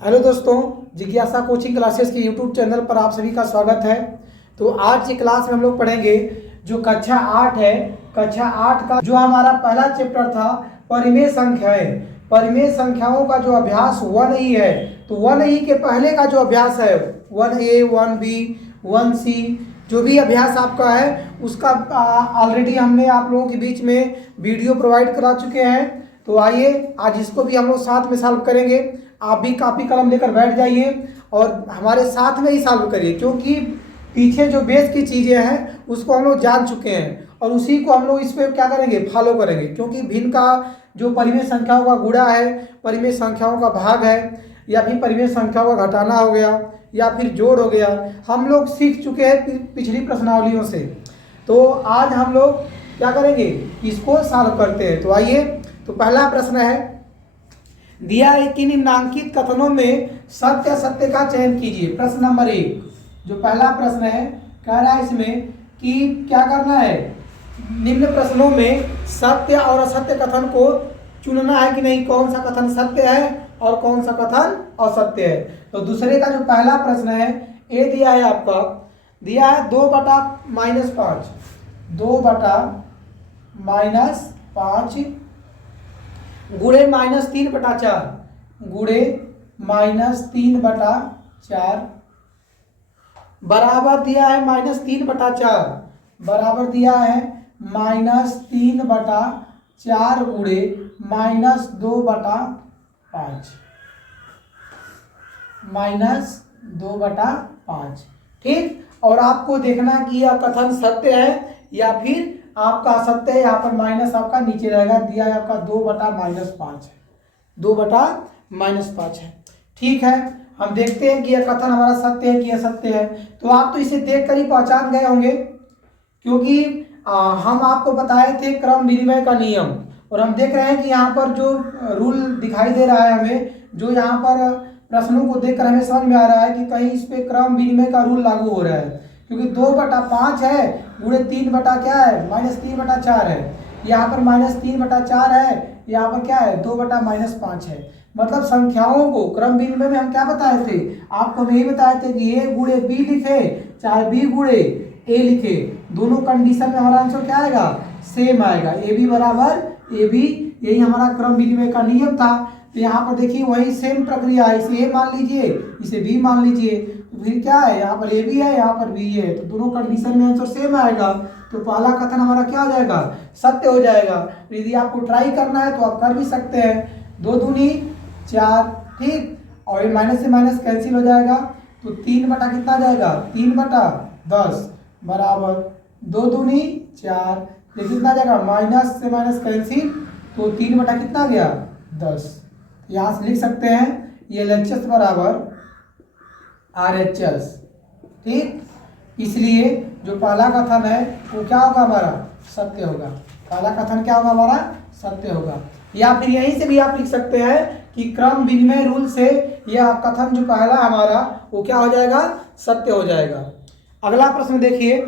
Hello दोस्तों, जिज्ञासा coaching classes के यूट्यूब चैनल पर आप सभी का स्वागत है। तो आज की क्लास में हम लोग पढ़ेंगे जो कक्षा 8 है। कक्षा 8 का जो हमारा पहला चैप्टर था परिमेय संख्याएं। परिमेय संख्याओं का जो अभ्यास 1E है, तो 1E के पहले का जो अभ्यास है 1A 1B 1C जो भी अभ्यास आपका है उसका ऑलरेडी हमने आप लोगों के बीच में वीडियो प्रोवाइड करा चुके हैं। तो आइए आज इसको भी हम लोग साथ में सॉल्व करेंगे। आप भी कापी कलम लेकर बैठ जाइए और हमारे साथ में ही सॉल्व करिए, क्योंकि पीछे जो बेस की चीज़ें हैं उसको हम लोग जान चुके हैं और उसी को हम लोग इस पर क्या करेंगे, फॉलो करेंगे। क्योंकि भिन्न का जो परिमेय संख्याओं का गुणा है, परिमेय संख्याओं का भाग है, या फिर परिमेय संख्याओं का घटाना हो गया या फिर जोड़ हो गया, हम लोग सीख चुके हैं पिछली प्रश्नावलियों से। तो आज हम लोग क्या करेंगे, इसको सॉल्व करते हैं। तो आइए, तो पहला प्रश्न है, दिया है कि निम्नांकित कथनों में सत्य असत्य का चयन कीजिए। प्रश्न नंबर 1 जो पहला प्रश्न है, कह रहा है इसमें कि क्या करना है, निम्न प्रश्नों में सत्य और असत्य कथन को चुनना है कि नहीं, कौन सा कथन सत्य है और कौन सा कथन असत्य है। तो दूसरे का जो पहला प्रश्न है, ए दिया है आपका, दिया है 2/-5, 2/-5 गुणे -3/4, गुणे -3/4 बराबर दिया है -3/4, बराबर दिया है -3/4 गुणे -2/5, ठीक। और आपको देखना है कि यह कथन सत्य है या फिर आपका असत्य है। यहाँ पर माइनस आपका नीचे रहेगा, दिया है आपका 2/-5 है, 2/-5 है, ठीक है। हम देखते हैं कि यह कथन हमारा सत्य है कि असत्य है। तो आप तो इसे देखकर ही पहचान गए होंगे, क्योंकि हम आपको बताए थे क्रम विनिमय का नियम, और हम देख रहे हैं कि यहाँ पर जो रूल दिखाई दे रहा है हमें, जो यहाँ पर प्रश्नों को देखकर हमें समझ में आ रहा है कि कहीं इस पे क्रम विनिमय का रूल लागू हो रहा है, क्योंकि 2/5 है गुणे 3 बटा क्या है, -3/4 है। यहाँ पर -3/4 है, यहाँ पर क्या है 2/-5 है। मतलब संख्याओं को क्रम विनिमय में हम क्या बताए थे, आपको नहीं बताए थे कि ए गुणे बी लिखे चाहे बी गुणे ए लिखे, दोनों कंडीशन में हमारा आंसर क्या आएगा, सेम आएगा, ए बी बराबर ए बी। यही हमारा क्रम विनिमय का नियम था। तो यहाँ पर देखिए वही सेम प्रक्रिया है, इसे ए मान लीजिए, इसे बी मान लीजिए, तो फिर क्या है, यहाँ पर ए बी है, यहाँ पर बी है, तो दोनों कंडीशन में आंसर सेम आएगा। तो पहला कथन हमारा क्या हो जाएगा, सत्य हो जाएगा। तो यदि आपको ट्राई करना है तो आप कर भी सकते हैं। 2 दूनी 4, ठीक, और ये माइनस से माइनस कैंसिल हो जाएगा, तो 3 कितना आ जाएगा, 3/10 बराबर 2 दूनी 4, ये कितना आ जाएगा, माइनस से माइनस कैंसिल, तो 3 कितना गया 10। यहाँ से लिख सकते हैं ये LHS बराबर RHS, ठीक। इसलिए जो पहला कथन है वो क्या होगा, हमारा सत्य होगा। पहला कथन क्या होगा, हमारा सत्य होगा। या फिर यहीं से भी आप लिख सकते हैं कि क्रम विनिमय रूल से यह कथन जो पहला हमारा वो क्या हो जाएगा, सत्य हो जाएगा। अगला प्रश्न देखिए,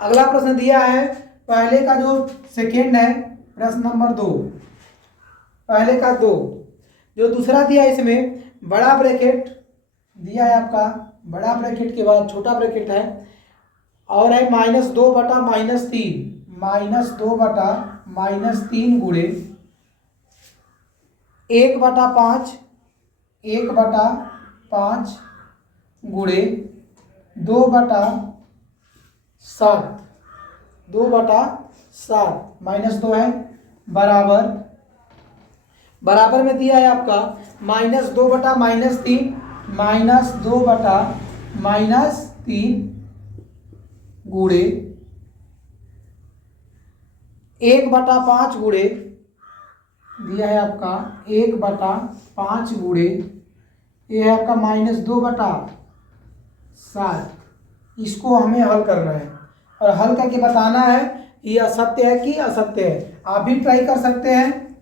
अगला प्रश्न दिया है, पहले का जो सेकेंड है, प्रश्न नंबर 2, पहले का 2, जो दूसरा दिया है इसमें बड़ा ब्रैकेट दिया है आपका, बड़ा ब्रैकेट के बाद छोटा ब्रैकेट है, और है -2/-3, -2/-3 गुणे 1/5, 1/5 गुणे 2/7, 2/7 -2 है, बराबर, बराबर में दिया है आपका -2/-3, -2/-3 गुणे 1/5 गुणे, दिया है आपका 1/5 गुणे, ये है आपका -2/7। इसको हमें हल करना है और हल करके बताना है कि यह सत्य है कि असत्य है। आप भी ट्राई कर सकते हैं,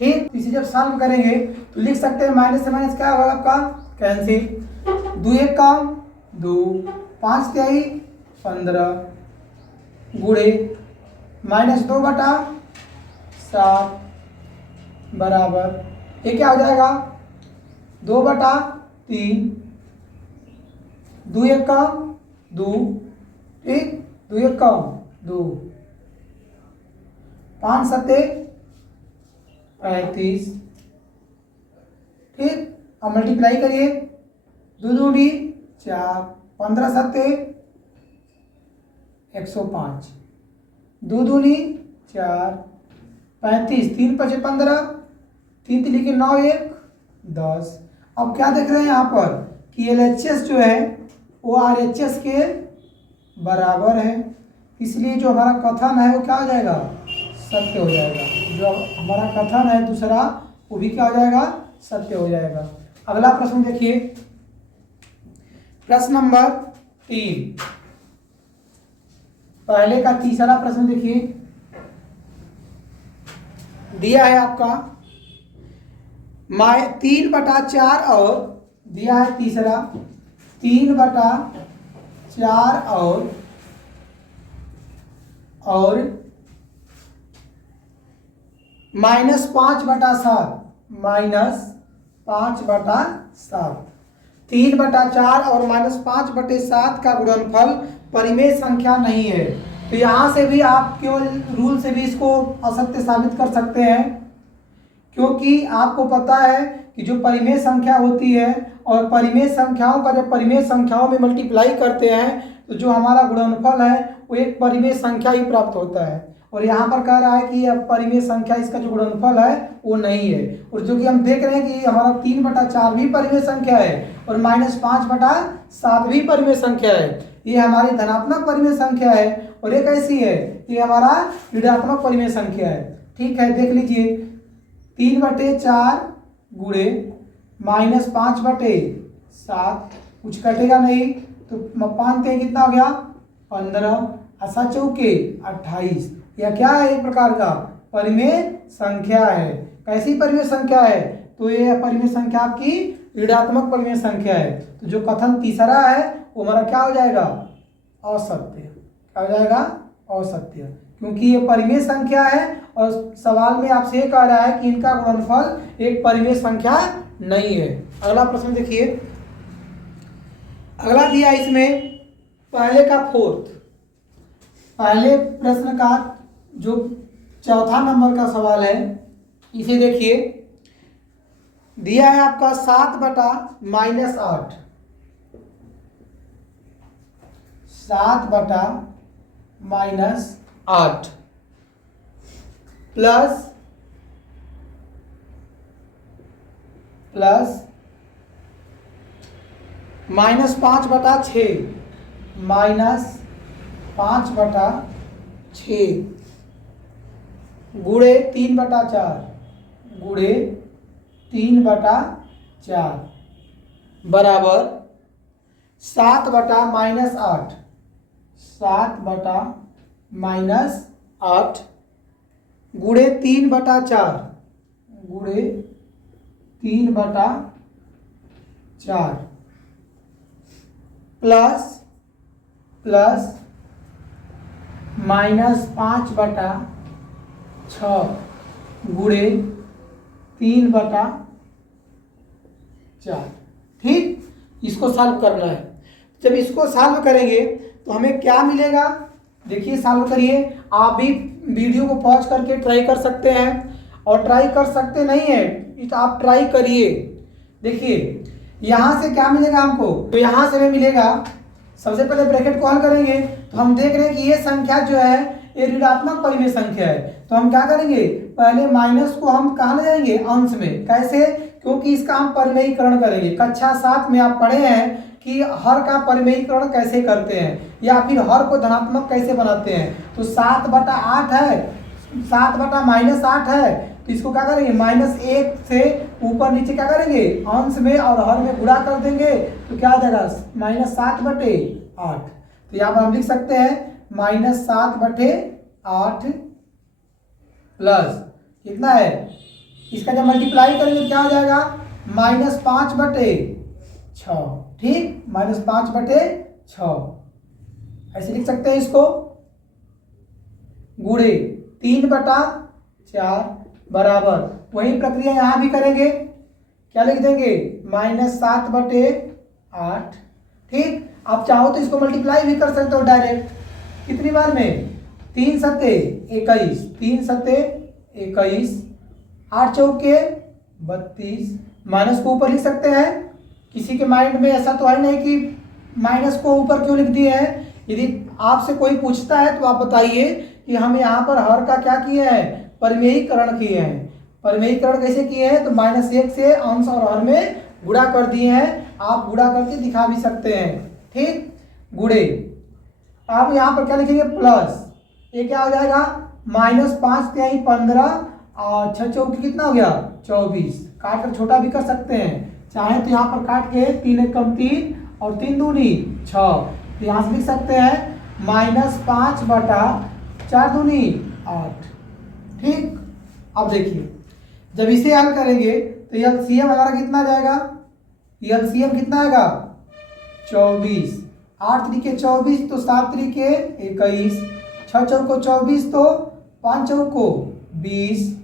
ठीक। इसे जब सॉल्व करेंगे तो लिख सकते हैं माइनस से माइनस क्या होगा आपका, कैंसिल, 2 1 का 2, 5 3 15 गुणे -2/7 बराबर, ये क्या हो जाएगा 2/3, 2 1 2, ठीक, 2 1 2, 5 7 35, ठीक। अब मल्टीप्लाई करिए, 2 दूनी 4, 15 7 105, 2 दूनी 4, 35, 3 5 15, 3 लिखे 9 1 10। अब क्या देख रहे हैं यहाँ पर कि LHS जो है वो RHS के बराबर है, इसलिए जो हमारा कथन है वो क्या हो जाएगा, सत्य हो जाएगा। जो हमारा कथन है दूसरा वो भी क्या हो जाएगा, सत्य हो जाएगा। अगला प्रश्न देखिए, प्रश्न नंबर 3, पहले का तीसरा प्रश्न देखिए, दिया है आपका 3/4 और दिया है तीसरा 3/4 और -5/7, -5/7, 3/4 और -5/7 का गुणनफल परिमेय संख्या नहीं है। तो यहाँ से भी आप केवल रूल से भी इसको असत्य साबित कर सकते हैं, क्योंकि आपको पता है कि जो परिमेय संख्या होती है और परिमेय संख्याओं का जब परिमेय संख्याओं में मल्टीप्लाई करते हैं तो जो हमारा गुणनफल है वो एक परिमेय संख्या ही प्राप्त होता है। और यहाँ पर कह रहा है कि यह परिमेय संख्या, इसका जो गुणनफल है वो नहीं है। और जो कि हम देख रहे हैं कि हमारा 3/4 भी परिमेय संख्या है और -5/7 भी परिमेय संख्या है। ये हमारी धनात्मक परिमेय संख्या है और ये कैसी है, ये हमारा ऋणात्मक परिमेय संख्या है। ठीक है, देख लीजिए, 3/4 गुणे -5/7, कुछ कटेगा नहीं तो 5 के कितना हो गया 15, 7 चौके 28। यह क्या है, एक प्रकार का परिमेय संख्या है। कैसी परिमेय संख्या है, तो ये परिमेय संख्या आपकी ऋणात्मक परिमेय संख्या है। तो जो कथन तीसरा है वो हमारा क्या हो जाएगा, असत्य। क्या हो जाएगा, असत्य, क्योंकि ये परिमेय संख्या है और सवाल में आपसे ये कह रहा है कि इनका गुणनफल एक परिमेय संख्या नहीं है। अगला प्रश्न देखिए, अगला दिया इसमें पहले का 4th, पहले प्रश्न का जो चौथा नंबर का सवाल है, इसे देखिए, दिया है आपका 7/-8, 7/-8 प्लस -5/6, -5/6 गुणे 3/4 बराबर 7/-8, 7/-8 गुणे 3/4 प्लस -5/6 गुणे 3/4। ठीक, इसको सॉल्व करना है। जब इसको सॉल्व करेंगे तो हमें क्या मिलेगा, देखिए सॉल्व करिए। आप भी वीडियो को पॉज करके ट्राई कर सकते हैं, और ट्राई कर सकते नहीं है तो आप ट्राई करिए। देखिए यहाँ से क्या मिलेगा हमको, तो यहाँ से हमें मिलेगा, सबसे पहले ब्रैकेट को हल करेंगे तो हम देख रहे हैं कि ये संख्या जो है ये ऋणात्मक परिमेय संख्या है। तो हम क्या करेंगे, पहले माइनस को हम कहाँ ले जाएंगे, अंश में। कैसे, क्योंकि इसका हम परिमेयीकरण करेंगे। कक्षा 7 में आप पढ़े हैं कि हर का परिमेयीकरण कैसे करते हैं, या फिर हर को धनात्मक कैसे बनाते हैं। तो 7/8 है, 7/-8 है, तो इसको क्या करेंगे, -1 से ऊपर नीचे क्या करेंगे, अंश में और हर में गुणा कर देंगे, तो क्या आ जाएगा -7/8। तो यहाँ पर हम लिख सकते हैं -7/8 प्लस कितना है, इसका जब मल्टीप्लाई करेंगे तो क्या हो जाएगा, -5/6। ठीक, -5/6 ऐसे लिख सकते हैं इसको, गुणे 3/4 बराबर। वही प्रक्रिया यहाँ भी करेंगे क्या लिख देंगे, -7/8। ठीक, आप चाहो तो इसको मल्टीप्लाई भी कर सकते हो डायरेक्ट। कितनी बार में, 3 सत्ते 21, 3 सत्ते 21, 8 चौके 32। माइनस को ऊपर लिख सकते हैं। किसी के माइंड में ऐसा तो है नहीं कि माइनस को ऊपर क्यों लिख दिए हैं। यदि आपसे कोई पूछता है तो आप बताइए कि हम यहाँ पर हर का क्या किए हैं, परिमेयीकरण किए हैं। परिमेयीकरण कैसे किए हैं, तो -1 से अंश और हर में गुणा कर दिए हैं। आप गुणा करके दिखा भी सकते हैं। ठीक, गुणे। आप यहाँ पर क्या लिखेंगे, प्लस, ये क्या हो जाएगा, -5 × 15 और 6 चौके कितना हो गया, 24। काट कर छोटा भी कर सकते हैं, चाहे तो यहाँ पर काट के 3 × 3 और 3 दूनी 6। तो यहाँ से लिख सकते हैं -5/4 दूनी 8। ठीक, अब देखिए जब इसे हल करेंगे तो एलसीएम हमारा कितना जाएगा, एलसीएम कितना आएगा, 24। 8 त्रिके 24 तो 7 त्रिके 21, 6 चौको 24 तो 5 चौको 20,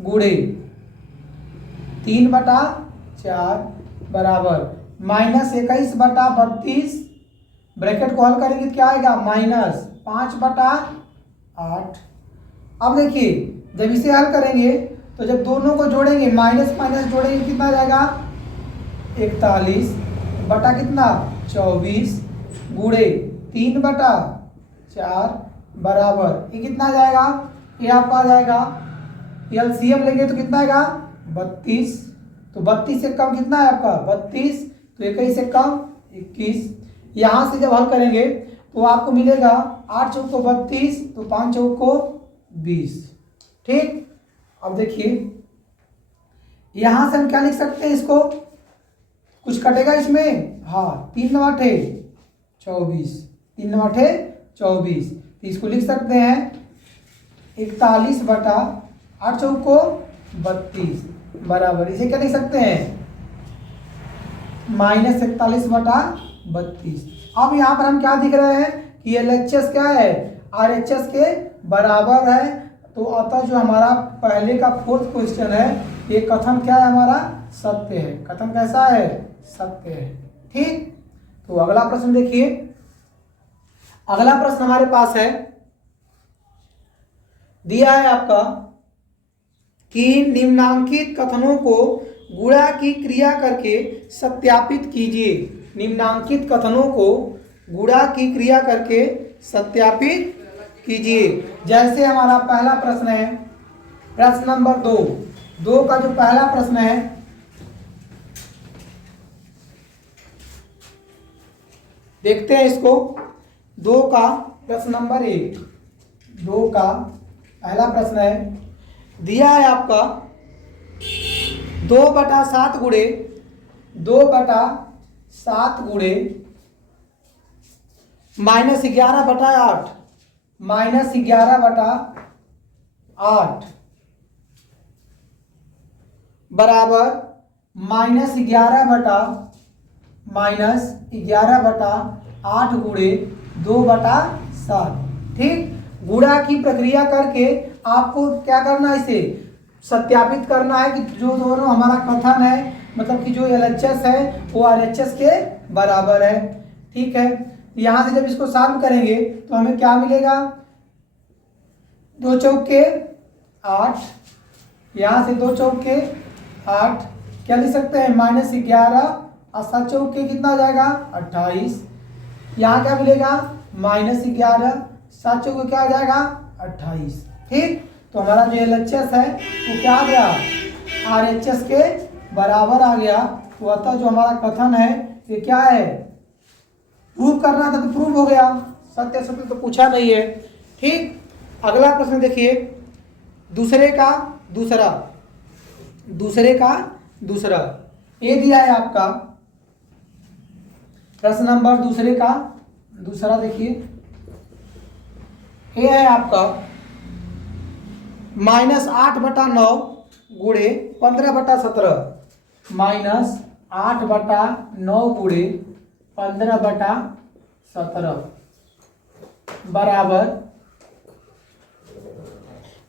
गुणे 3/4 बराबर -21/32। ब्रैकेट को हल करेंगे तो क्या आएगा, -5/8। अब देखिए जब इसे हल करेंगे तो जब दोनों को जोड़ेंगे, माइनस माइनस जोड़ेंगे, कितना जाएगा, 41 बटा कितना, 24, गुणे 3/4 बराबर, ये कितना जाएगा, ये आपका आ जाएगा, एलसीएम लेंगे तो कितना आएगा, 32। तो 32 से कम कितना है आपका, 32। तो 21 से कम 21। यहाँ से जब हल करेंगे तो आपको मिलेगा 8 चौको 32, तो 5 चौको 20। ठीक, अब देखिए यहाँ से हम क्या लिख सकते हैं, इसको कुछ कटेगा इसमें, हाँ, 3 × 8 = 24, 3 × 8 = 24। तो इसको लिख सकते हैं 41/8 चौको 32 बराबर, इसे क्या लिख सकते हैं, -41/32। अब यहाँ पर हम क्या दिख रहे हैं कि एलएचएस क्या है, आरएचएस के बराबर है। तो अतः जो हमारा पहले का 4th क्वेश्चन है, ये कथन क्या है हमारा, सत्य है। कथन कैसा है, सत्य है। ठीक, तो अगला प्रश्न देखिए। अगला प्रश्न हमारे पास है, दिया है आपका कि निम्नांकित कथनों को गुणा की क्रिया करके सत्यापित कीजिए। निम्नांकित कथनों को गुणा की क्रिया करके सत्यापित कीजिए। जैसे हमारा पहला प्रश्न है, प्रश्न नंबर 2 का जो पहला प्रश्न है, देखते हैं इसको। 2 का प्रश्न नंबर 1, 2 का पहला प्रश्न है, दिया है आपका 2/7 गुणे 2/7 गुणे -11/8 -11/8 बराबर -11/8 गुणे 2/7। ठीक, गुणा की प्रक्रिया करके आपको क्या करना है, इसे सत्यापित करना है कि जो दोनों हमारा कथन है, मतलब कि जो एलएचएस है वो आरएचएस के बराबर है। ठीक है, यहाँ से जब इसको सॉल्व करेंगे तो हमें क्या मिलेगा, 2 चौके 8, यहाँ से 2 चौके 8, क्या लिख सकते हैं, -11 और 7 चौके कितना हो जाएगा, 28। यहाँ क्या मिलेगा, -11, 7 चौके क्या आ जाएगा, 28। ठीक, तो हमारा जो एलएचएस है वो क्या आ गया, आरएचएस के बराबर आ गया। तो अतः जो हमारा कथन है ये क्या है, प्रूव करना था तो प्रूव हो गया, सत्य सत्य तो पूछा नहीं है। ठीक, अगला प्रश्न देखिए, दूसरे का दूसरा ये दिया है आपका, प्रश्न नंबर दूसरे का दूसरा देखिए, ये है आपका -8/9 गुणे 15/17, -8/9 गुणे 15/17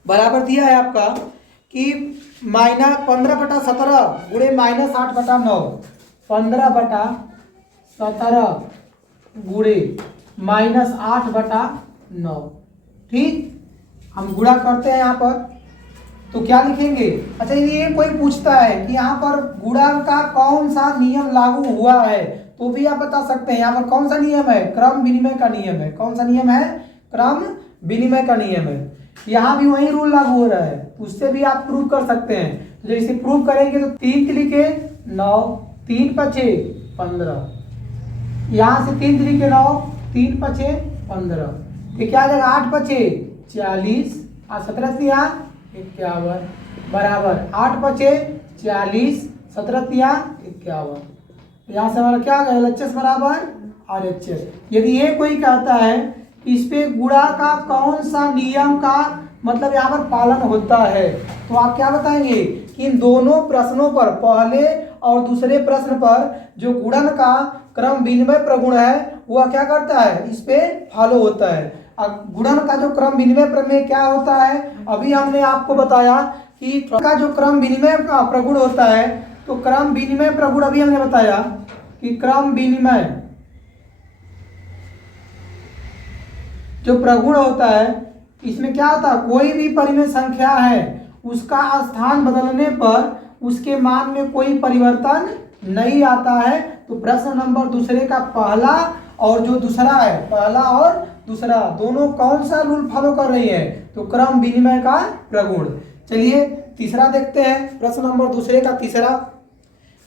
बराबर दिया है आपका कि -15/17 गुणे -8/9, 15/17 गुणे -8/9। ठीक, हम गुणा करते हैं यहाँ पर तो क्या लिखेंगे। अच्छा, ये कोई पूछता है कि यहाँ पर गुणा का कौन सा नियम लागू हुआ है, तो भी आप बता सकते हैं। यहाँ पर कौन सा नियम है, क्रम विनिमय का नियम है। कौन सा नियम है, क्रम विनिमय का नियम है। यहाँ भी वही रूल लागू हो रहा है, उससे भी आप प्रूव कर सकते हैं। तो जैसे प्रूव करेंगे तो 3 लिखे 9, 3 5 15, यहाँ से 3 लिखे 9, 3 5 15, ये क्या आ जाएगा 8 5 40 और 17 51 बराबर 8 5 40 17 51। यहाँ से हमारा क्या आ गया, LHS बराबर RHS। यदि ये कोई कहता है इस पे गुणा का कौन सा नियम का मतलब यहाँ पर पालन होता है, तो आप क्या बताएंगे कि इन दोनों प्रश्नों पर, पहले और दूसरे प्रश्न पर जो गुणन का क्रम विनिमय प्रगुण है वह क्या करता है, इस पे फॉलो होता है। अब गुणन का जो क्रम विनिमय प्रमेय क्या होता है, अभी हमने आपको बताया कि का जो क्रम विनिमय प्रगुण होता है, तो क्रम विनिमय प्रगुण अभी हमने बताया कि क्रम विनिमय जो प्रगुण होता है, इसमें क्या होता है, कोई भी परिमेय संख्या है उसका स्थान बदलने पर उसके मान में कोई परिवर्तन नहीं आता है। तो प्रश्न नंबर दूसरे का पहला और जो दूसरा है, पहला और दूसरा दोनों कौन सा रूल फॉलो कर रही है, तो क्रम विनिमय का प्रगुण। चलिए तीसरा देखते हैं, प्रश्न नंबर दूसरे का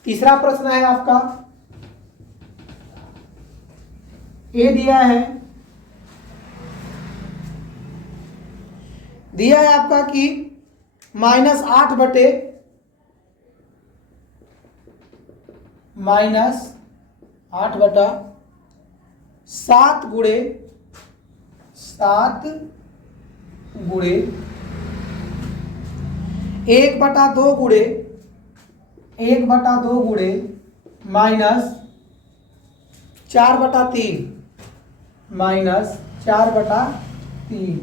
तीसरा प्रश्न है आपका, ए दिया है आपका कि -8 बटे -8/7 गुणे 1/2 गुणे -4/3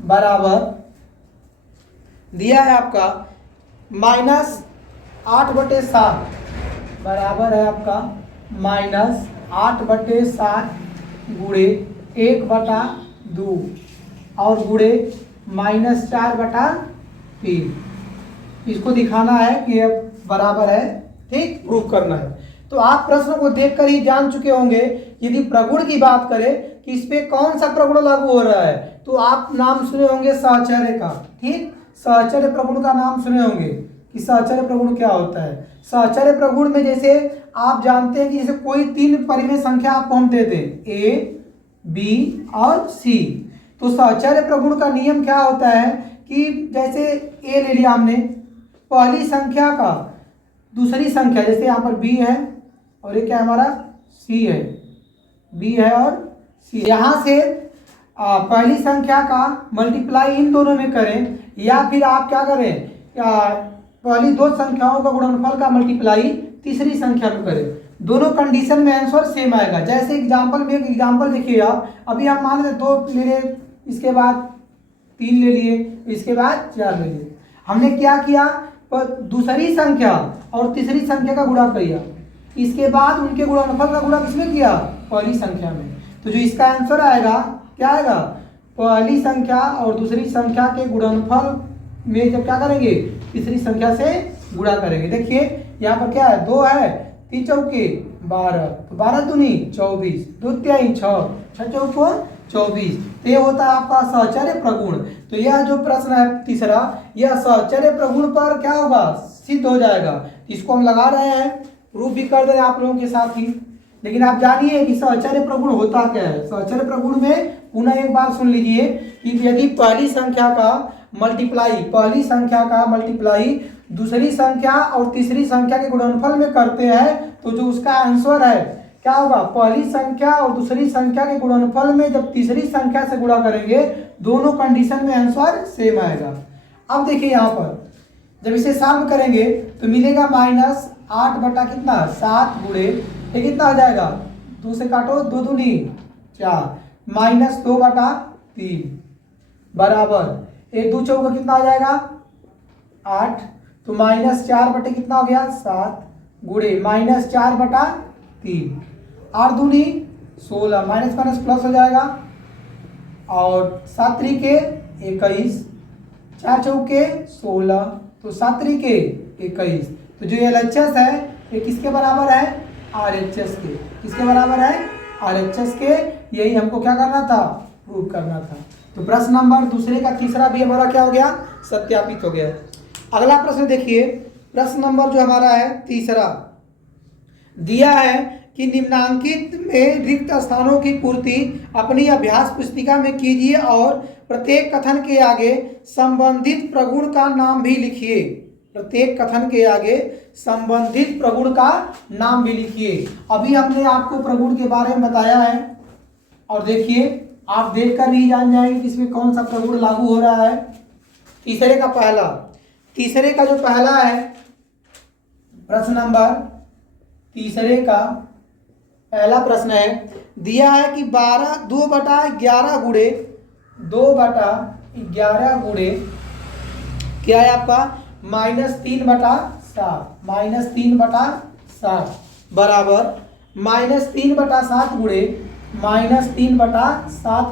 बराबर दिया है आपका -8/7 बराबर है आपका -8/7 गुणे 1/2 और गुणे -4/3। इसको दिखाना है कि ये बराबर है, ठीक, प्रूफ करना है। तो आप प्रश्न को देखकर ही जान चुके होंगे, यदि प्रगुण की बात करें कि इस पे कौन सा प्रगुण लागू हो रहा है, तो आप नाम सुने होंगे साहचर्य का। ठीक, साहचर्य प्रगुण का नाम सुने होंगे कि साहचर्य प्रगुण क्या होता है। साहचर्य प्रगुण में जैसे आप जानते हैं कि जैसे कोई 3 परिमेय संख्या आपको हम दे दें, A, B और C, तो साहचर्य प्रगुण का नियम क्या होता है कि जैसे A ले लिया हमने, पहली संख्या का दूसरी संख्या, जैसे यहाँ पर B है और ये क्या है हमारा C है, B है और C, यहाँ से पहली संख्या का मल्टीप्लाई इन दोनों में करें, या फिर आप क्या करें, पहली 2 संख्याओं का गुणनफल का मल्टीप्लाई तीसरी संख्या में करें। दोनों कंडीशन में आंसर सेम आएगा। जैसे एग्जांपल में, एक एग्जांपल देखिए आप, अभी हम मान लेते 2 ले लिए, इसके बाद 3 ले लिए, इसके बाद 4 ले लिए। हमने क्या किया, दूसरी संख्या और तीसरी संख्या का गुणा किया, इसके बाद उनके गुणनफल का गुणा किसमें किया, पहली संख्या में। तो जो इसका आंसर आएगा क्या आएगा, पहली संख्या और दूसरी संख्या के गुणनफल में जब क्या करेंगे, तीसरी संख्या से गुणा करेंगे। देखिए यहाँ पर क्या है, 2 है, 3 चौके 12, तो 12 दूनी 24, 2 तिहाई 6, 6 चौको 24। तो ये होता है आपका साहचर्य प्रगुण। तो यह जो प्रश्न है तीसरा, यह साहचर्य प्रगुण पर क्या होगा, सिद्ध हो जाएगा। इसको हम लगा रहे हैं, प्रूफ भी कर दे आप लोगों के साथ ही। लेकिन आप जानिए कि साहचर्य प्रगुण होता क्या है। साहचर्य प्रगुण में पुनः एक बार सुन लीजिए कि यदि पहली संख्या का मल्टीप्लाई दूसरी संख्या और तीसरी संख्या के गुणनफल में करते हैं, तो जो उसका आंसर है क्या होगा, पहली संख्या और दूसरी संख्या के गुणनफल में जब तीसरी संख्या से गुणा करेंगे, दोनों कंडीशन में आंसर सेम आएगा। अब देखिए यहाँ पर जब इसे सॉल्व करेंगे तो मिलेगा -8/7 गुणे, ये कितना हो जाएगा, 2 से काटो, 2 दूनी 4, -2/3 बराबर, 1 2 चौका कितना आ जाएगा 8, तो -4 बटे कितना हो गया 7 गुणे -4/3, 8 दूनी 16, माइनस माइनस प्लस हो जाएगा, और 7 त्रिके 21, 4 चौके 16, तो 7 त्रिके 21, तो जो LHS है ये किसके बराबर है RHS के, किसके बराबर है RHS के। यही हमको क्या करना था, प्रूव करना था। तो प्रश्न नंबर दूसरे का तीसरा भी हमारा क्या हो गया, सत्यापित हो गया। अगला प्रश्न देखिए, प्रश्न नंबर जो हमारा है तीसरा, दिया है कि निम्नांकित में रिक्त स्थानों की पूर्ति अपनी अभ्यास पुस्तिका में कीजिए और प्रत्येक कथन के आगे संबंधित प्रगुण का नाम भी लिखिए। प्रत्येक कथन के आगे संबंधित प्रगुण का नाम भी लिखिए। अभी हमने आपको प्रगुण के बारे में बताया है, और देखिए आप देखकर ही जान जाएंगे कि इसमें कौन सा प्रगुण लागू हो रहा है। तीसरे का जो पहला है, प्रश्न नंबर तीसरे का पहला प्रश्न है, दिया है कि 2/11 गुणे क्या है आपका -3/7 बराबर -3/7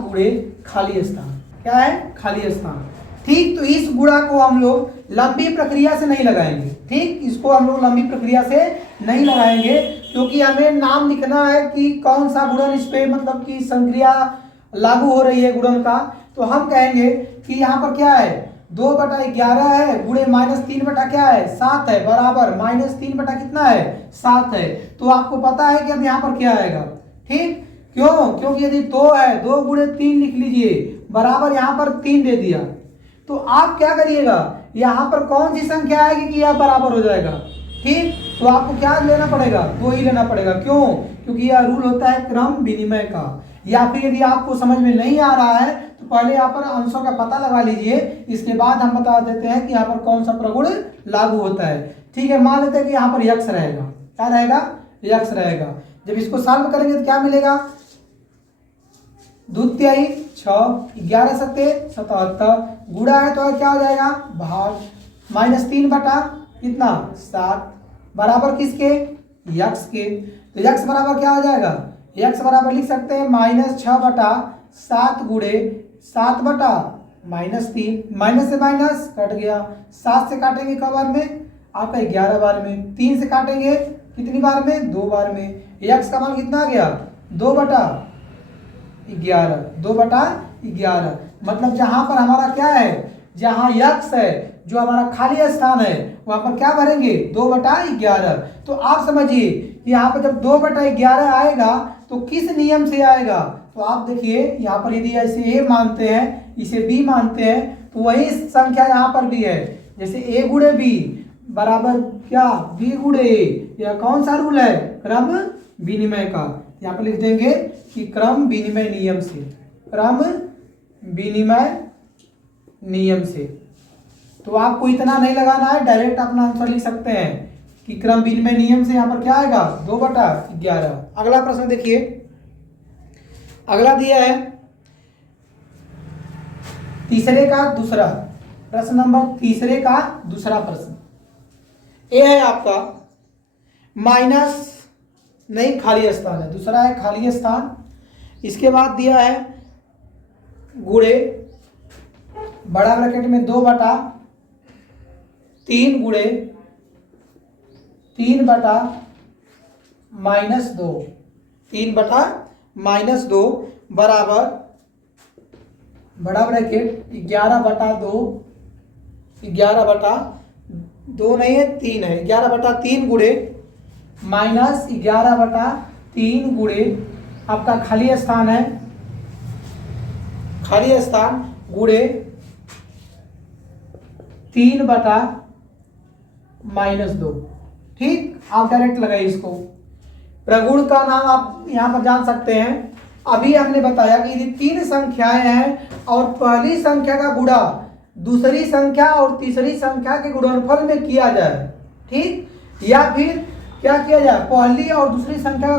गुणे खाली स्थान। क्या है, खाली स्थान। ठीक, तो इस गुणा को हम लोग लंबी प्रक्रिया से नहीं लगाएंगे। ठीक, इसको हम लोग लंबी प्रक्रिया से नहीं लगाएंगे, क्योंकि हमें नाम लिखना है कि कौन सा गुणन इस पे मतलब कि संक्रिया लागू हो रही है गुणन का। तो हम कहेंगे कि यहाँ पर क्या है 2/11 है गुणे -3 क्या है 7 है, बराबर -3 कितना है 7 है। तो आपको पता है कि अब यहाँ पर क्या आएगा। ठीक, क्यों, क्योंकि यदि 2 है 2 गुणे 3 लिख लीजिए, बराबर यहाँ पर 3 दे दिया। तो आप क्या करिएगा, यहाँ पर कौन सी संख्या आएगी कि यह बराबर हो जाएगा। ठीक, तो आपको क्या लेना पड़ेगा, 2 ही लेना पड़ेगा। क्यों, क्योंकि यह रूल होता है क्रम विनिमय का। या फिर यदि आपको समझ में नहीं आ रहा है तो पहले यहाँ पर अंशों का पता लगा लीजिए, इसके बाद हम बता देते हैं कि यहाँ पर कौन सा प्रगुण लागू होता है। ठीक है, मान लेते हैं कि यहाँ पर यक्ष रहेगा। क्या रहेगा, यक्ष रहेगा। जब इसको सॉल्व करेंगे तो क्या मिलेगा, 2 तिहाई 6, 11 सत्ते 77, गुणा है तो क्या हो जाएगा भाग, -3 बटा कितना 7, बराबर किसके, यक्ष के। तो यक्ष बराबर क्या हो जाएगा, यक्ष बराबर लिख सकते हैं -6/7 गुणे 7/-3, माइनस से माइनस कट गया, 7 से काटेंगे कब बार में, आपका 11 बार में, 3 से काटेंगे कितनी बार में, 2 बार में। यक्ष का मान कितना आ गया 2/11, मतलब जहां पर हमारा क्या है, जहां यक्ष है जो हमारा खाली स्थान है वहां पर क्या भरेंगे 2/11। तो आप समझिए यहाँ पर जब 2/11 आएगा तो किस नियम से आएगा। तो आप देखिए यहाँ पर यदि ऐसे ए मानते हैं, इसे बी मानते हैं, तो वही संख्या यहाँ पर भी है। जैसे ए गुणे बी बराबर क्या बी गुणे ए, यह कौन सा रूल है, क्रम विनिमय का। यहाँ पर लिख देंगे कि क्रम विनिमय नियम से, क्रम विनिमय नियम से। तो आपको इतना नहीं लगाना है, डायरेक्ट अपना आंसर लिख सकते हैं कि क्रम विनिमय नियम से यहाँ पर क्या आएगा 2/11। अगला प्रश्न देखिए, अगला दिया है तीसरे का दूसरा, प्रश्न नंबर तीसरे का दूसरा प्रश्न। ए है आपका माइनस नहीं खाली स्थान है, दूसरा है खाली स्थान। इसके बाद दिया है गुणे बड़ा ब्रैकेट में 2/3 गुणे 3/-2, 3/-2 बराबर बड़ा ब्रैकेट 11/2, 11/2 नहीं है 3 है, 11/3 गुणे -11/3 गुणे आपका खाली स्थान है, खाली स्थान गुणे 3/-2। ठीक, आप डायरेक्ट लगाइए इसको। प्रगुण का नाम आप यहां पर जान सकते हैं। अभी हमने बताया कि यदि 3 संख्याएं हैं और पहली संख्या का गुणा दूसरी संख्या और तीसरी संख्या के गुणनफल में किया जाए, ठीक, या फिर क्या किया जाए पहली और दूसरी संख्या का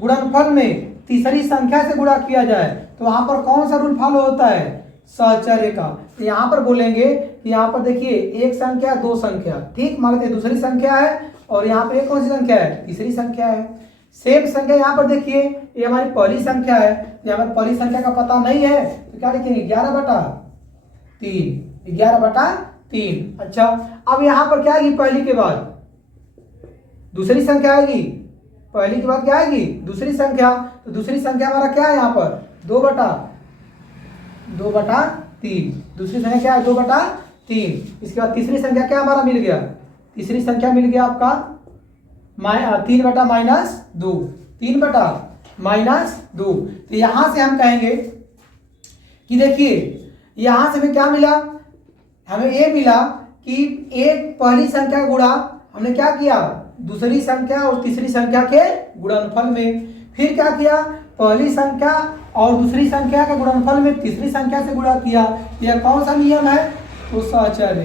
गुणनफल में तीसरी संख्या से गुणा किया जाए, तो वहां पर कौन सा रूल फॉलो होता है, सहचर्य का। तो यहाँ पर बोलेंगे तो यहाँ पर देखिए एक संख्या दो संख्या, ठीक, मान लेते दूसरी संख्या है और यहाँ पे कौन सी संख्या है, तीसरी संख्या है। सेम संख्या यहाँ पर देखिए ये हमारी पहली संख्या है, यहाँ पर पहली संख्या का पता नहीं है तो क्या लिखेंगे 11/3, 11/3। अच्छा, अब यहाँ पर क्या आएगी पहली के बाद दूसरी संख्या आएगी, पहली के बाद क्या आएगी दूसरी संख्या, तो दूसरी संख्या हमारा क्या है यहाँ पर 2/3, दूसरी संख्या क्या है 2/3। इसके बाद तीसरी संख्या क्या हमारा मिल गया, तीसरी संख्या मिल गया आपका 3/-2, 3/-2। तो यहां से हम कहेंगे कि देखिए यहां से हमें क्या मिला, हमें ये मिला कि एक पहली संख्या गुणा हमने क्या किया दूसरी संख्या और तीसरी संख्या के गुणनफल में, फिर क्या किया पहली संख्या और दूसरी संख्या के गुणनफल में तीसरी संख्या से गुणा किया। यह कौन सा नियम है, तो सहचर्य,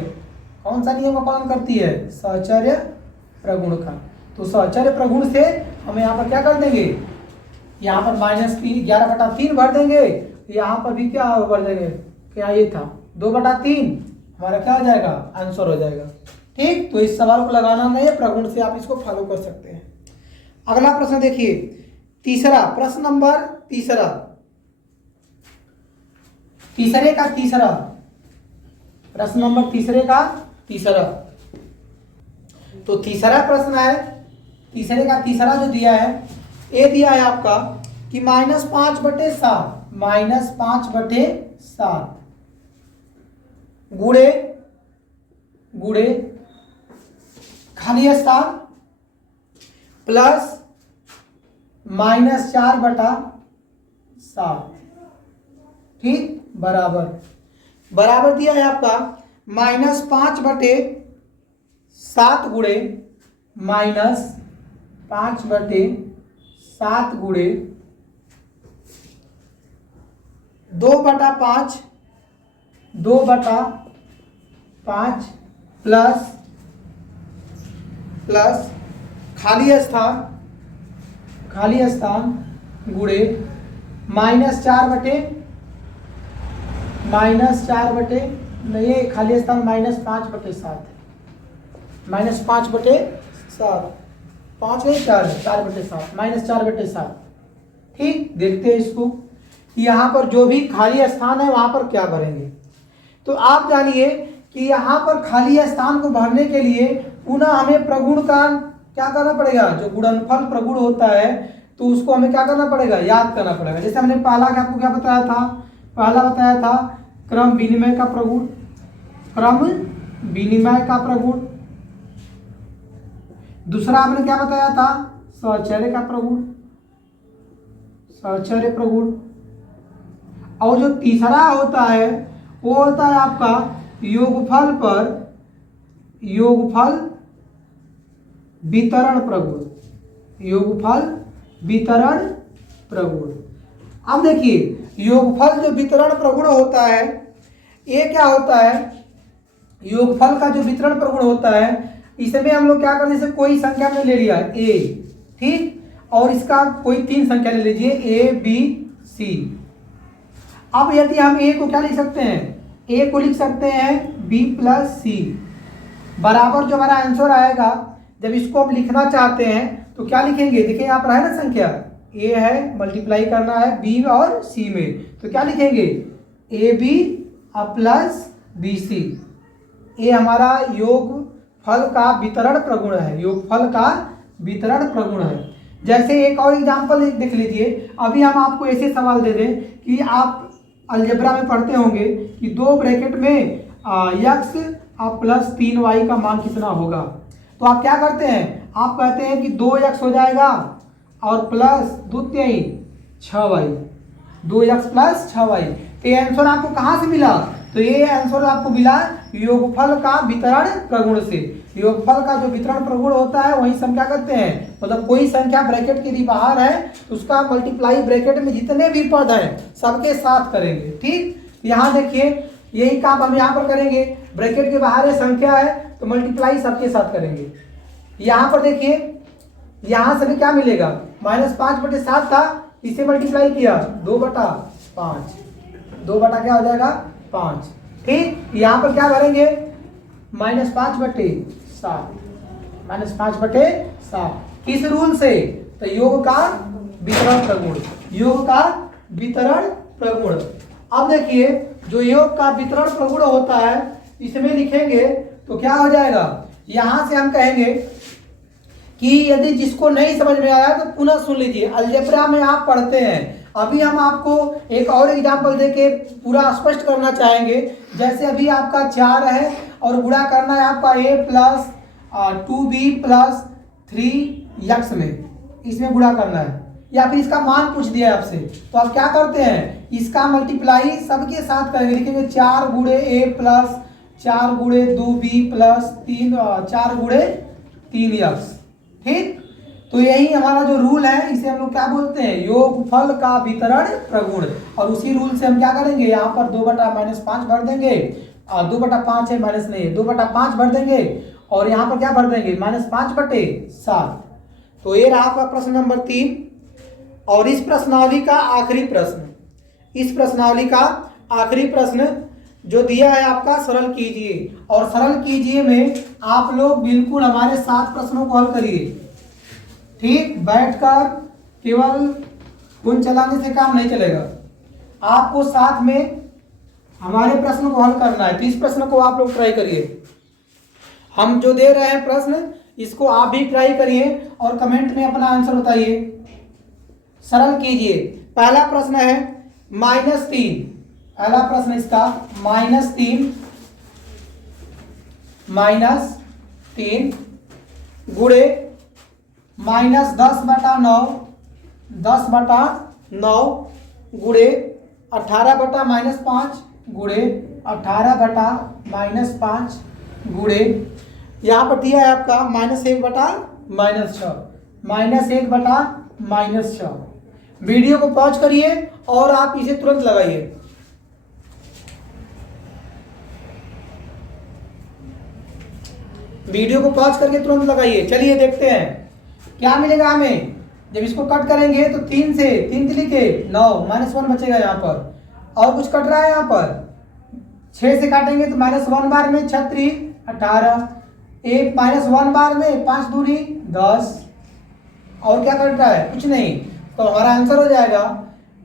कौन सा नियम का पालन करती है, सहचर्य प्रगुण का। तो सहचर्य प्रगुण से हम यहाँ पर क्या कर देंगे, यहाँ पर -11/3 भर देंगे, यहाँ पर भी क्या भर देंगे, क्या ये था 2/3, हमारा क्या हो जाएगा आंसर हो जाएगा। ठीक, तो इस सवाल को लगाना नहीं है, प्रगुण से आप इसको फॉलो कर सकते हैं। अगला प्रश्न देखिए, तीसरा प्रश्न नंबर तीसरा, तीसरे का तीसरा, प्रश्न नंबर तीसरे का तीसरा। तो तीसरा प्रश्न है, तीसरे का तीसरा जो दिया है, ये दिया है आपका कि -5/7 गुणे खाली स्थान प्लस -4/7, ठीक, बराबर दिया है आपका -5/7 गुणे -5/7 गुणे 2/5 प्लस खाली स्थान गुणे -4/, नहीं खाली स्थान -5/7 है, -5/7, 5 नहीं 4 है, 4/7, -4/7। ठीक, देखते हैं इसको, यहाँ पर जो भी खाली स्थान है वहां पर क्या भरेंगे। तो आप जानिए कि यहाँ पर खाली स्थान को भरने के लिए पुनः हमें प्रगुण का क्या करना पड़ेगा, जो गुणनफल प्रगुण होता है तो उसको हमें क्या करना पड़ेगा, याद करना पड़ेगा। जैसे हमने पहला आपको क्या बताया था, पहला बताया था क्रम विनिमय का प्रगुण, दूसरा हमने क्या बताया था सहचर्य का प्रगुण, और जो तीसरा होता है वो होता है आपका योगफल वितरण प्रगुण। अब देखिए योगफल जो वितरण प्रगुण होता है, ये क्या होता है, योगफल का जो वितरण प्रगुण होता है इसमें हम लोग क्या करते हैं, जैसे कोई संख्या में ले लिया ए, ठीक, और इसका कोई 3 संख्या ले लीजिए ए बी सी। अब यदि हम ए को क्या लिख सकते हैं, ए को लिख सकते हैं बी प्लस सी, बराबर जो हमारा आंसर आएगा जब इसको हम लिखना चाहते हैं तो क्या लिखेंगे, देखिए यहाँ पर है ना संख्या ए है, मल्टीप्लाई करना है बी और सी में, तो क्या लिखेंगे a b plus b c. ये हमारा योगफल का वितरण प्रगुण है, जैसे एक और एग्जांपल देख लीजिए। अभी हम आपको ऐसे सवाल दे दें कि आप अलजेब्रा में पढ़ते होंगे कि 2 ब्रैकेट में x प्लस 3y का मान कितना होगा, तो आप क्या करते हैं, आप कहते हैं कि 2x हो जाएगा और plus 6y, 2x plus 6y। तो ये आंसर आपको कहाँ से मिला, तो ये आंसर आपको मिला योगफल का वितरण प्रगुण से। योगफल का जो वितरण प्रगुण होता है वही हम क्या करते हैं, मतलब कोई संख्या ब्रैकेट के यदि बाहर है तो उसका मल्टीप्लाई ब्रैकेट में जितने भी पद हैं सबके साथ करेंगे। ठीक, यहाँ देखिए यही काम हम यहाँ पर करेंगे, ब्रैकेट के बाहर है संख्या है तो मल्टीप्लाई सबके साथ करेंगे। यहाँ पर देखिए यहाँ से भी क्या मिलेगा, -5/7 था, इसे मल्टीप्लाई किया 2/5, 2 बटा क्या हो जाएगा 5, ठीक, यहाँ पर क्या भरेंगे -5/7, -5/7 किस रूल से? तो योग का वितरण प्रगुण, योग का वितरण प्रगुण। अब देखिए जो योग का वितरण प्रगुण होता है इसमें लिखेंगे तो क्या हो जाएगा, यहां से हम कहेंगे कि यदि जिसको नहीं समझ में आया तो पुनः सुन लीजिए। अलजेब्रा में आप पढ़ते हैं, अभी हम आपको एक और एग्जाम्पल देके पूरा स्पष्ट करना चाहेंगे। जैसे अभी आपका 4 है और गुणा करना है आपका a + 2b + 3x में, इसमें गुणा करना है या फिर इसका मान पूछ दिया है आपसे, तो आप क्या करते हैं, इसका मल्टीप्लाई सबके साथ करेंगे। लिखेंगे 4 × a + 4 × 2b + 4 × 3x। ठीक, तो यही हमारा जो रूल है इसे हम लोग क्या बोलते हैं, योगफल का वितरण प्रगुण। और उसी रूल से हम क्या करेंगे, यहाँ पर 2/-5 भर देंगे, 2/5 है माइनस नहीं है, 2/5 भर देंगे और यहाँ पर क्या भर देंगे -5/7। तो ये रहा आपका प्रश्न नंबर 3। और इस प्रश्नावली का आखिरी प्रश्न, इस प्रश्नावली का आखिरी प्रश्न जो दिया है आपका, सरल कीजिए। और सरल कीजिए में आप लोग बिल्कुल हमारे 7 प्रश्नों को हल करिए। ठीक, बैठकर केवल फोन चलाने से काम नहीं चलेगा, आपको साथ में हमारे प्रश्न को हल करना है। तो इस प्रश्न को आप लोग ट्राई करिए, हम जो दे रहे हैं प्रश्न इसको आप भी ट्राई करिए और कमेंट में अपना आंसर बताइए। सरल कीजिए। पहला प्रश्न है -3, पहला प्रश्न इसका -3 गुणे -10/9 गुणे 18/-5 गुणे 18/-5 गुणे, यहाँ पर दिया है आपका -1/-6 वीडियो को पॉज करिए और आप इसे तुरंत लगाइए। वीडियो को पॉज करके तुरंत लगाइए। चलिए देखते हैं क्या मिलेगा हमें। जब इसको कट करेंगे तो 3 से 3 लिखे 9, -1 बचेगा यहाँ पर। और कुछ कट रहा है यहाँ पर, 6 से काटेंगे तो -1 बार में 6 18, एक -1 बार में 5 दूनी 10। और क्या कट रहा है, कुछ नहीं। तो हमारा आंसर हो जाएगा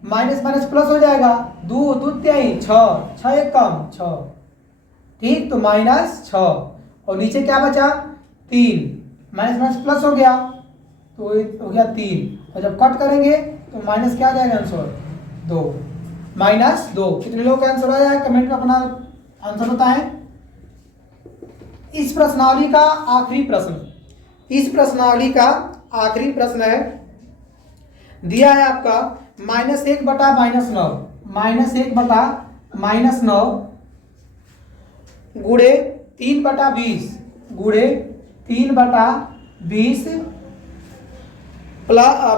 माइनस प्लस हो जाएगा, 2 2 3 6, 6 एक कम 6। ठीक, तो -6 और नीचे क्या बचा 3, माइनस प्लस हो गया तो हो गया 3। और जब कट करेंगे तो माइनस क्या आ जाएगा आंसर 2, -2। कितने लोगों का आंसर आ जाएगा कमेंट में अपना आंसर बताएं। इस प्रश्नावली का आखिरी प्रश्न, इस प्रश्नावली का आखिरी प्रश्न है, दिया है आपका -1/-9 -1/-9 गुणे 3/20 गुणे 3/20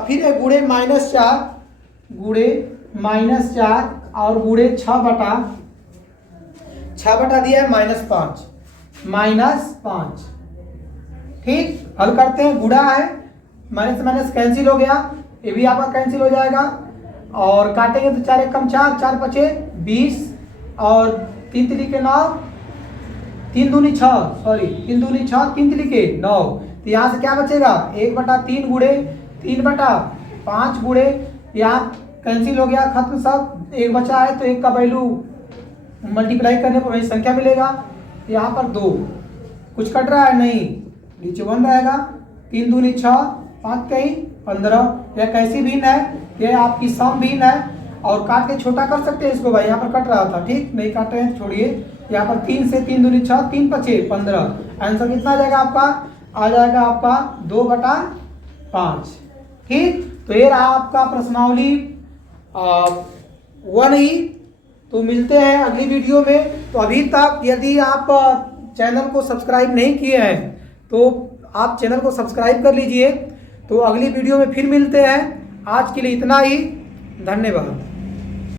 फिर है गुणे -4 गुणे -4 और गुणे 6/6 दिया है -5। ठीक, हल करते हैं। गुणा है, माइनस माइनस कैंसिल हो गया, ये भी आपका कैंसिल हो जाएगा। और काटेंगे तो 4 एक कम 4, 4 बचे 20 और 3 3 9, 3 दूनी 6, सॉरी 3 दूनी 6, 3 3 9। तो यहाँ से क्या बचेगा 1/3 गुणे 3/5 गुणे, यहाँ कैंसिल हो गया, खत्म सब। एक बचा है तो एक का वैल्यू मल्टीप्लाई करने पर वही संख्या मिलेगा। यहाँ पर 2, कुछ कट रहा है नहीं, नीचे 1 रहेगा। 3 दूनी 6, 5 कहीं 15। यह कैसी भिन्न है, यह आपकी सम भिन्न है। और काट के छोटा कर सकते हैं इसको भाई, यहाँ पर कट रहा था, ठीक नहीं काट रहे हैं छोड़िए। यहाँ पर 3 से 3 दूनी 6, 3 5 15। आंसर कितना आ जाएगा आपका, आ जाएगा आपका 2/5। ठीक, तो ये रहा आपका प्रश्नावली 1 ही। तो मिलते हैं अगली वीडियो में। तो अभी तक यदि आप चैनल को सब्सक्राइब नहीं किए हैं तो आप चैनल को सब्सक्राइब कर लीजिए। तो अगली वीडियो में फिर मिलते हैं। आज के लिए इतना ही, धन्यवाद।